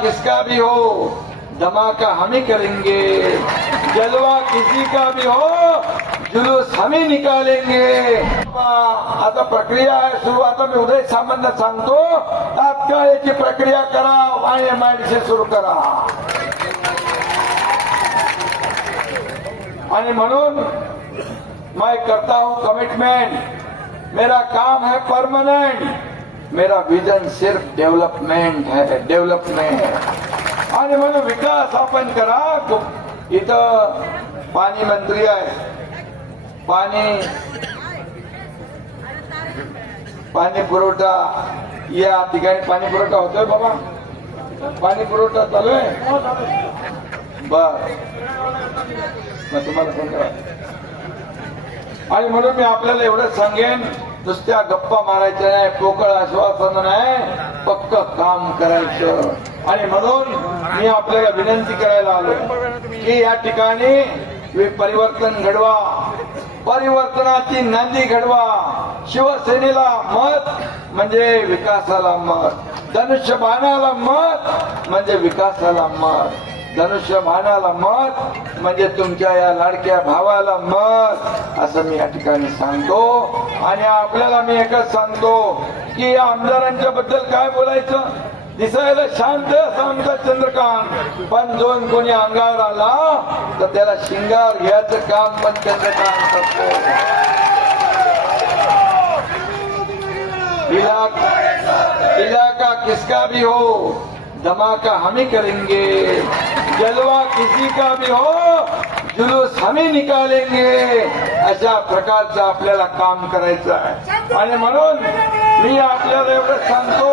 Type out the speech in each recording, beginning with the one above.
किसका भी हो धमाका हम ही करेंगे। जलवा किसी का भी हो जुलूस हम ही निकालेंगे। आता प्रक्रिया आहे सुरू आता मी उदय सामंत सांगतो तात्काळ याची प्रक्रिया करा आय एम आय डी सुरू करा। आणि म्हणून मैं करता हूं कमिटमेंट मेरा काम है परमानेंट मेरा विजन सिर्फ डेव्हलपमेंट है डेव्हलपमेंट आणि म्हणून विकास आपण करा इथं पाणी मंत्री आहे पाणी पाणी पुरवठा या ठिकाणी पाणी पुरवठा होतोय बाबा? पाणी पुरवठा चालू आहे बर मग तुम्हाला फोन करा। आणि म्हणून मी आपल्याला एवढंच सांगेन नुसत्या गप्पा मारायच्या नाही पोकळ आश्वासन नाही पक्क काम करायचं. आणि म्हणून मी आपल्याला विनंती करायला आलो की या ठिकाणी परिवर्तन घडवा. परिवर्तनाची नांदी घडवा. शिवसेनेला मत म्हणजे विकासाला मत. धनुष्यबाणाला मत म्हणजे विकासाला मत. धनुष्यबाणाला मत म्हणजे तुमच्या या लाडक्या भावाला मत असं मी या ठिकाणी सांगतो. आणि आपल्याला मी एकच सांगतो की या आमदारांच्या बद्दल काय बोलायचं? दिसायला शांत असा आमचा चंद्रकांत. पण दोन कोणी अंगावर आला तर त्याला शिंगार घ्यायचं काम पण चंद्रकांत करतो इलाका किसका भी हो धमाका का हमी करेंगे. जलवा किसी का भी हो जुलूस हमी निकालेंगे। अशा प्रकारचं आपल्याला काम करायचं आहे. आणि म्हणून मी आपल्याला एवढं सांगतो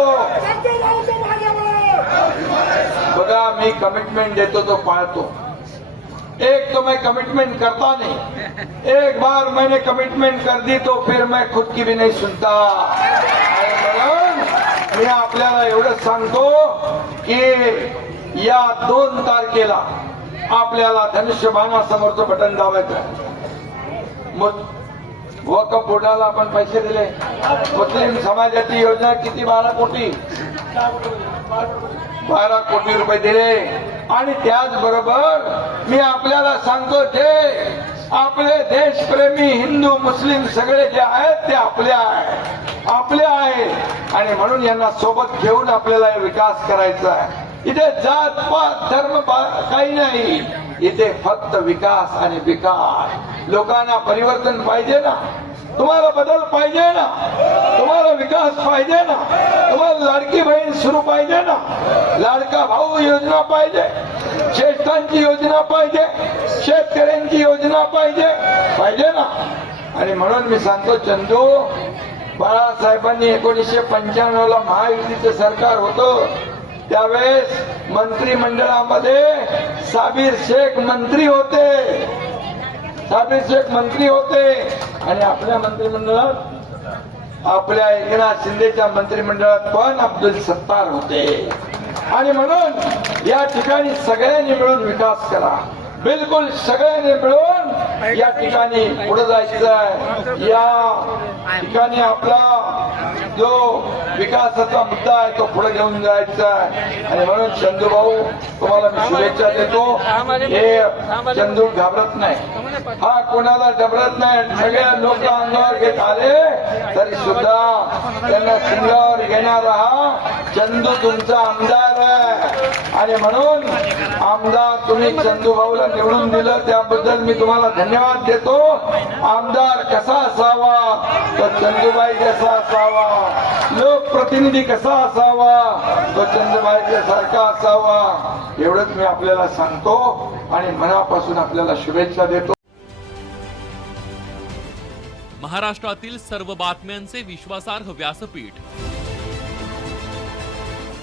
बघा मी कमिटमेंट देतो तो पाळतो. एक तो मैं कमिटमेंट करता नहीं. एक बार मैंने कमिटमेंट कर दी तो फिर मैं खुद की भी नहीं सुनता. आणि म्हणून मी आपल्याला एवढंच सांगतो की या दोन तारखेला आपल्याला धनुष्यबाणासमोरचं बटन दाबायचं आहे. वकफ बोर्डाला आपण पैसे दिले. मुस्लिम समाजाची योजना किती? बारा कोटी. बारा कोटी रुपये दिले. आणि त्याचबरोबर मी आपल्याला सांगतो जे आपले देशप्रेमी हिंदू मुस्लिम सगळे जे आहेत ते आपले आहे आपले आहेत. आणि म्हणून यांना सोबत घेऊन आपल्याला विकास करायचा आहे. इथे जात पात धर्म काही नाही. इथे फक्त विकास आणि विकास लोकांना परिवर्तन पाहिजे ना. तुम्हाला बदल पाहिजे ना. तुम्हाला विकास पाहिजे ना. तुम्हाला लाडकी बहीण सुरू पाहिजे ना. लाडका भाऊ योजना पाहिजे. ज्येष्ठांची योजना पाहिजे. शेतकऱ्यांची योजना पाहिजे. पाहिजे ना. आणि म्हणून मी सांगतो चंदू बाळासाहेबांनी एकोणीसशे पंच्याण्णव ला महायुतीचं सरकार होतं. त्यावेळेस मंत्रिमंडळामध्ये साबीर शेख मंत्री होते. साबीर शेख मंत्री होते. आणि आपल्या मंत्रिमंडळात आपल्या एकनाथ शिंदेच्या मंत्रिमंडळात पण अब्दुल सत्तार होते. आणि म्हणून या ठिकाणी सगळ्यांनी मिळून विकास करा. बिलकुल सगळ्यांनी मिळून या ठिकाणी पुढे जायचं आहे. या ठिकाणी आपला जो विकासाचा मुद्दा आहे तो पुढे घेऊन जायचा आहे. आणि म्हणून चंदू भाऊ तुम्हाला मी शुभेच्छा देतो. हे चंदू घाबरत नाही. हा कोणाला डबरत नाही सगळ्या लोक अंगावर घेत आले तरी सुद्धा त्यांना सिंगर घेणारा हा चंदू तुमचा आमदार आहे. आणि म्हणून आमदार तुम्ही चंदू भाऊला निवडून दिलं त्याबद्दल मी तुम्हाला धन्यवाद देतो. आमदार कसा असावा? तर चंदूबाई कसा असावा? लोकप्रतिनिधी कसा असावा? तो चंदूबाईच्या सारखा असावा? एवढंच मी आपल्याला सांगतो आणि मनापासून आपल्याला शुभेच्छा देतो. महाराष्ट्रातील सर्व बातम्यांचे विश्वासार्ह व्यासपीठ